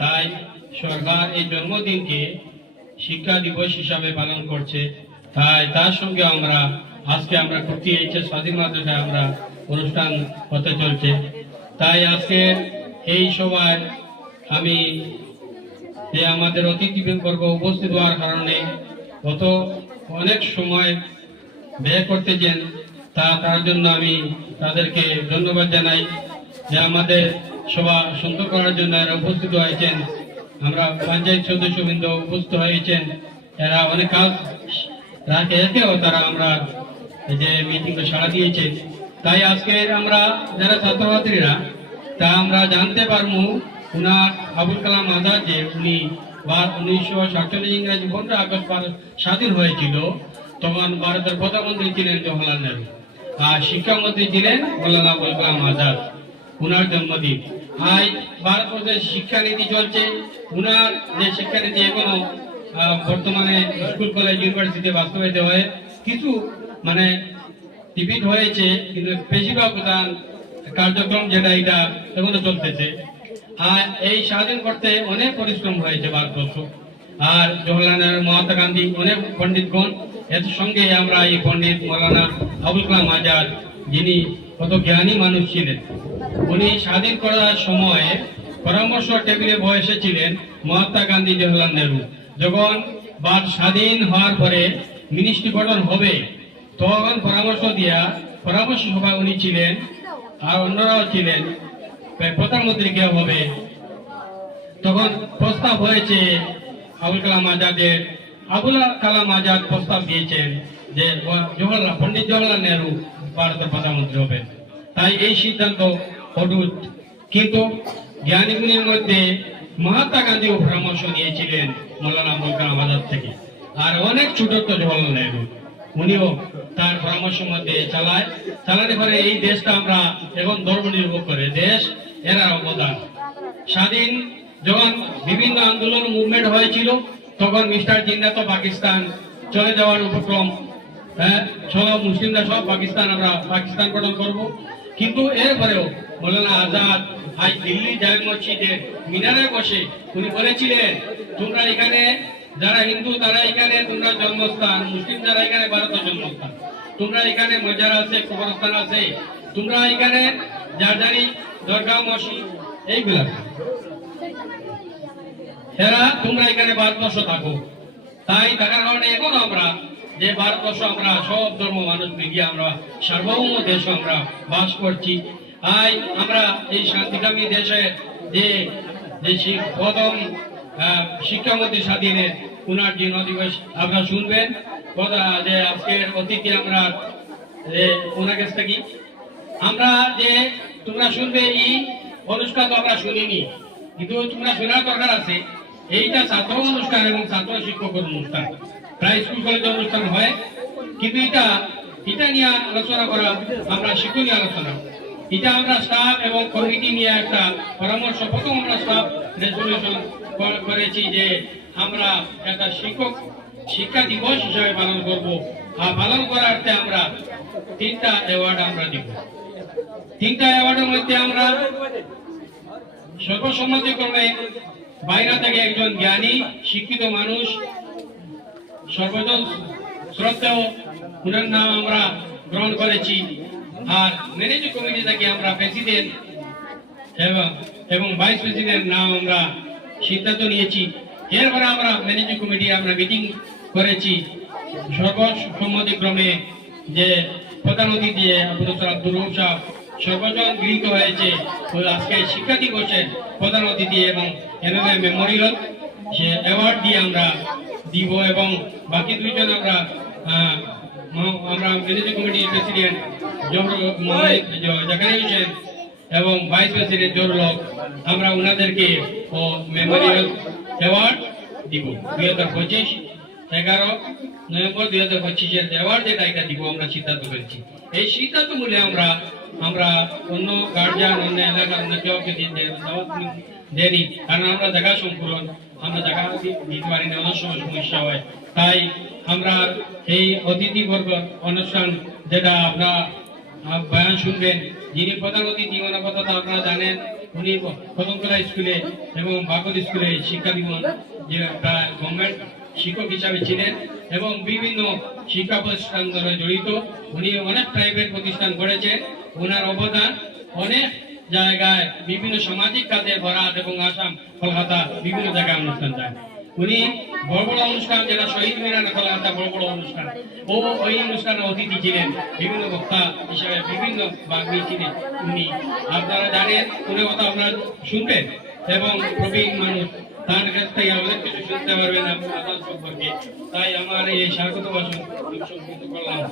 তাই সরকার এই জন্মদিনকে শিক্ষা দিবস হিসাবে পালন করছে। তাই তার সঙ্গে আমরা আজকে আমরা কুর্তি এইচএস স্বাধীন মাদ্রাসায় আমরা অনুষ্ঠান হতে চলছে। তাই আজকে এই সভায় আমি যে আমাদের অতিথিবর্গ উপস্থিত হওয়ার কারণে গত অনেক সময় ব্যয় করতেছেন, তার জন্য আমি তাদেরকে ধন্যবাদ জানাই যে আমাদের সভা সুন্দর করার জন্য এরা উপস্থিত হয়েছেন। আমরা পঞ্চায়েত সদস্যবৃন্দ উপস্থিত হয়েছেন, এরা অনেক কাজ রাখেও তারা আমরা যে মিটিংয়ে সাড়া দিয়েছে। তাই আজকে আমরা যারা ছাত্রছাত্রীরা তা আমরা জানতে পারবো উনার আবুল কালাম আজাদ যে উনি 1947 ইংরেজি 15 আগস্ট স্বাধীন হয়েছিল, তখন ভারতের প্রধানমন্ত্রী ছিলেন জওহরলাল নেহরু আর শিক্ষামন্ত্রী ছিলেন মৌলানা আবুল কালাম আজাদ। উনার জন্মদিন আজ ভারতবর্ষের শিক্ষানীতি চলছে। উনার যে শিক্ষানীতি এখনো বর্তমানে স্কুল কলেজ ইউনিভার্সিটিতে বাস্তবায়িত হয়ে কিছু মানে রিপিট হয়েছে, কিন্তু বেশিরভাগ প্রধান কার্যক্রম যেটা এটা এখনো চলতেছে। আর এই স্বাধীন করতে অনেক পরিশ্রম হয়েছে ভারতবর্ষ। আর জওহরলাল নেহরু, মহাত্মা গান্ধী, অনেক পণ্ডিতগণ, এর সঙ্গে আমরা এই পণ্ডিত মৌলানা আবুল কালাম আজাদ, যিনি কত জ্ঞানী মানুষ ছিলেন, উনি স্বাধীন করার সময় পরামর্শ টেবিলে বসেছিলেন মহাত্মা গান্ধী, জওহরলাল নেহরু। যখন ভারত স্বাধীন হওয়ার পরে মিনিস্ট্রি গঠন হবে, তখন পরামর্শ সভায় উনি ছিলেন আর অন্যরাও ছিলেন, প্রধানমন্ত্রী কে হবে। তখন প্রস্তাব হয়েছে আবুল কালাম আজাদের। আবুল কালাম আজাদ প্রস্তাব দিয়েছেন যে পণ্ডিত জওহরলাল নেহরু ভারতের প্রধানমন্ত্রী হবেন। তাই এই সিদ্ধান্ত অটুট। কিন্তু জ্ঞানীগুলির মধ্যে মহাত্মা গান্ধীও পরামর্শ নিয়েছিলেন মৌলানা আবুল কালাম আজাদ থেকে। আর অনেক ছোট জওহরলাল নেহরু, উনিও তার পরামর্শের মধ্যে চালাতে পারে। এই দেশটা আমরা এখন ধর্ম নির্ভর করে দেশ, এরা অবদান। স্বাধীন যখন বিভিন্ন আন্দোলন মুভমেন্ট হয়েছিল, তখন মিস্টার জিন্না তো পাকিস্তান চলে যাওয়ার উপক্রম, সব মুসলিমরা সব আমরা পাকিস্তান গঠন করব। কিন্তু এরপরেও মৌলানা আজাদ আজ দিল্লি জামে মসজিদের মিনারে বসে উনি বলেছিলেন, তোমরা এখানে যারা হিন্দু তারা এখানে তোমরা জন্মস্থান, মুসলিম যারা এখানে ভারতের জন্মস্থান, তোমরা এখানে মজার আছে, কবরস্থান আছে, তোমরা এখানে যারজারি দরগা মসজিদ এইগুলা এরা তোমরা এখানে ভারতবর্ষ থাকো। তাই থাকার কারণে এখন আমরা যে ভারতবর্ষ আমরা সব ধর্ম মানুষ মিলিয়ে আমরা সার্বভৌম দেশে আমরা বাস করছি। আই আমরা এই শান্তিকামী দেশে যে প্রথম শিক্ষামন্ত্রী স্বাধীনের উনার জন্ম দিবস আপনারা শুনবেন। যে আজকের অতিথি আমরা ওনার কাছ থেকে আমরা যে তোমরা শুনবে এই অনুষ্ঠান তো আমরা শুনিনি, কিন্তু তোমরা শোনার দরকার আছে। এইটা ছাত্র অনুষ্ঠান এবং ছাত্র শিক্ষকের অনুষ্ঠান, প্রায় স্কুল কলেজের অনুষ্ঠান হয়, কিন্তু এটা নিয়ে আলোচনা করা আমরা শিক্ষণীয় আলোচনা। এটা আমরা স্টাফ এবং কমিটি নিয়ে একটা পরামর্শ প্রথম আমরা স্টাফ রেজলিউশন করেছি যে আমরা একটা শিক্ষা দিবস হিসাবে পালন করব। আর পালন করার আমরা 3টা অ্যাওয়ার্ড আমরা দিব। 3টা অ্যাওয়ার্ডের মধ্যে আমরা সর্বসম্মতিক্রমে বাইরে থেকে একজন জ্ঞানী শিক্ষিত মানুষ, সর্বজন শ্রদ্ধেয়, উনার নাম আমরা গ্রহণ করেছি। আর ম্যানেজিং কমিটি থেকে আমরা প্রেসিডেন্ট এবং ভাইস প্রেসিডেন্ট নাম আমরা সিদ্ধান্ত নিয়েছি। এরপরে আমরা ম্যানেজিং কমিটি আমরা মিটিং করেছি। সর্বসম্মতিক্রমে যে প্রধান অতিথি আব্দুল রউফ সাহেব সর্বজন গৃহীত হয়েছে। আজকে শিক্ষা দিবসের প্রধান অতিথি এবং এনএমএ মেমোরিয়াল সে অ্যাওয়ার্ড দিয়ে আমরা দিব। এবং বাকি 2জন আমরা ম্যানেজিং কমিটির প্রেসিডেন্ট জাকারিয়া হোসেন এবং ভাইস প্রেসিডেন্ট জহুরুল হক, আমরা ওনাদেরকে মেমোরিয়াল অ্যাওয়ার্ড দিব। 2025 11 নভেম্বর 2025 অ্যাওয়ার্ড যেটা এটা দিব আমরা সিদ্ধান্ত করেছি। এই সিদ্ধান্ত মূলে আমরা অন্য গার্জিয়ান, অন্য এলাকার অন্য কেউকে দেনি, কারণ আমরা জায়গা সম্পূরণ আমরা জায়গা দিতে পারি না, অনেক সময় সমস্যা হয়। তাই আমরা এই অতিথিবর্গ অনুষ্ঠান যেটা আপনারা বয়ান শুনবেন, যিনি প্রধান অতিথি ওনার কথা আপনারা জানেন, উনি কদমতলা স্কুলে এবং বাগদ স্কুলে শিক্ষা জীবন যে প্রায় গভর্নমেন্ট শিক্ষক হিসাবে ছিলেন এবং বিভিন্ন শিক্ষা প্রতিষ্ঠান দ্বারা জড়িত। উনি অনেক প্রাইভেট প্রতিষ্ঠান করেছেন। ওনার অবদান অনেক জায়গায় বিভিন্ন সামাজিক কাজে বরাত এবং আসাম কলকাতা বিভিন্ন জায়গায় অনুষ্ঠান যায়। উনি বড় বড় অনুষ্ঠান যেটা শহীদ মিনার কলকাতা বড় বড় অনুষ্ঠান ওই অনুষ্ঠানে অতিথি ছিলেন, বিভিন্ন বক্তা হিসেবে বিভিন্ন ভাগ নিয়েছিলেন উনি। আপনারা জানেন উনি কথা আপনারা শুনবেন এবং প্রবীণ মানুষ, তার কাছ থেকে অনেক কিছু শুনতে পারবেন আপনার সম্পর্কে। তাই আমার এই স্বাগত ভাষণ সংক্ষিপ্ত করলাম।